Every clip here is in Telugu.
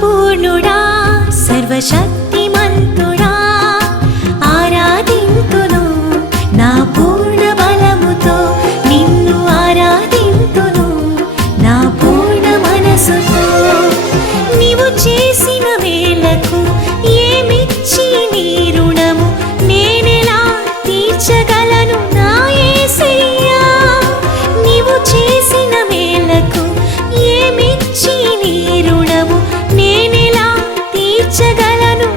పూర్ణుడా సర్వశక్తిమంతుడా ఆరాధింతును నా పూర్ణ బలముతో నిన్ను ఆరాధింతును నా పూర్ణ మనసుతో నీవు చేసిన వేలకు ఏమిచ్చి నీ రుణము నేనెలా తీర్చగలను నా యేసయ్యా నీవు చేసిన వేలకు ఏమిచ్చి నీ రుణము నేనెలా తీర్చగలను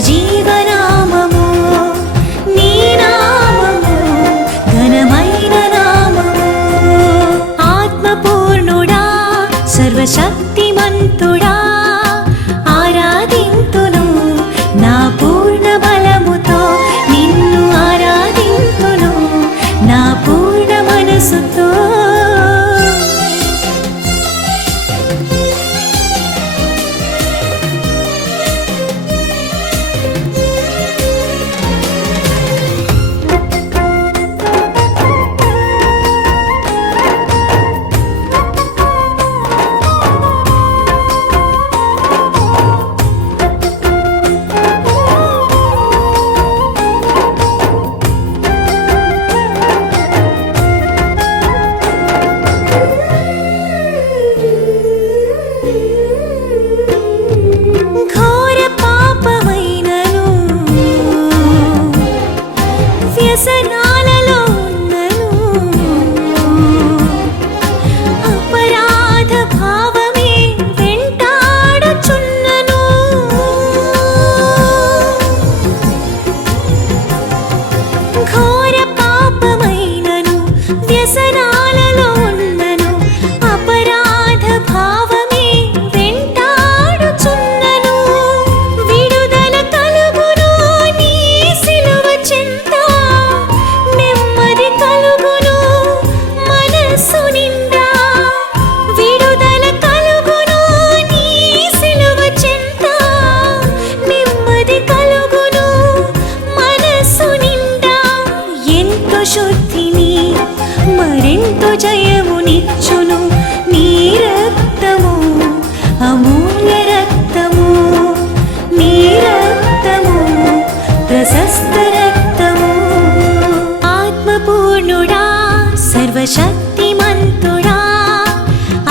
సజీవనామము నీ నామము ఘనమైన నామము ఆత్మపూర్ణుడా సర్వశక్తిమంతుడా ఆరాధింతును నా పూర్ణ బలముతో నిన్ను ఆరాధింతును నా పూర్ణ మనసుతో వ్యసనాలలో ఉన్నను అపరాధ భావమే వెంటాడుచున్నను ఘోర పాపమైనను వ్యసనాలలో ఉన్నను అపరాధ భావమే వెంటాడుచున్నను విడుదల కలుగును నీ సిలువ చెంత నెమ్మది కలుగును మనస్సు నిండా విడుదల కలుగును నీ సిలువ చెంత నెమ్మది కలుగును మనస్సు నిండా ఎంతో శుద్ధిని మరెంతో జయమునిచ్చును నీ రక్తము అమూల్య రక్తము నీ రక్తము ప్రశస్త రక్తము ఆత్మపూర్ణుడా సర్వశక్తిమంతుడా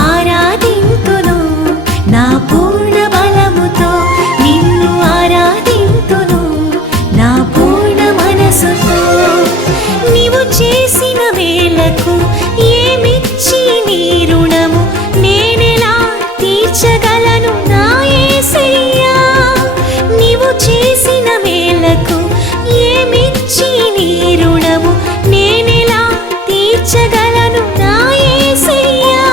ఆరాధింతును నా పూర్ణ బలముతో నిన్ను ఆరాధింతును నా పూర్ణ మనసుతో నీవు చేసిన మేలకు ఏమిచ్చి నీ రుణము నేనెలా తీర్చగలను నా యేసయ్యా నీవు చేసిన మేలకు ఏమిచ్చి నీ రుణము నేనెలా తీర్చగలను నా యేసయ్యా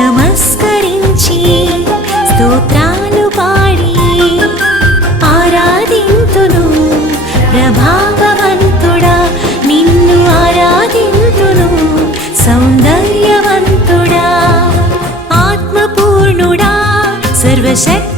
నమస్కరించి స్తోత్రాలు పాడి ఆరాధింతును ప్రభావవంతుడా నిన్ను ఆరాధింతును సౌందర్యవంతుడా ఆత్మపూర్ణుడా సర్వశక్తి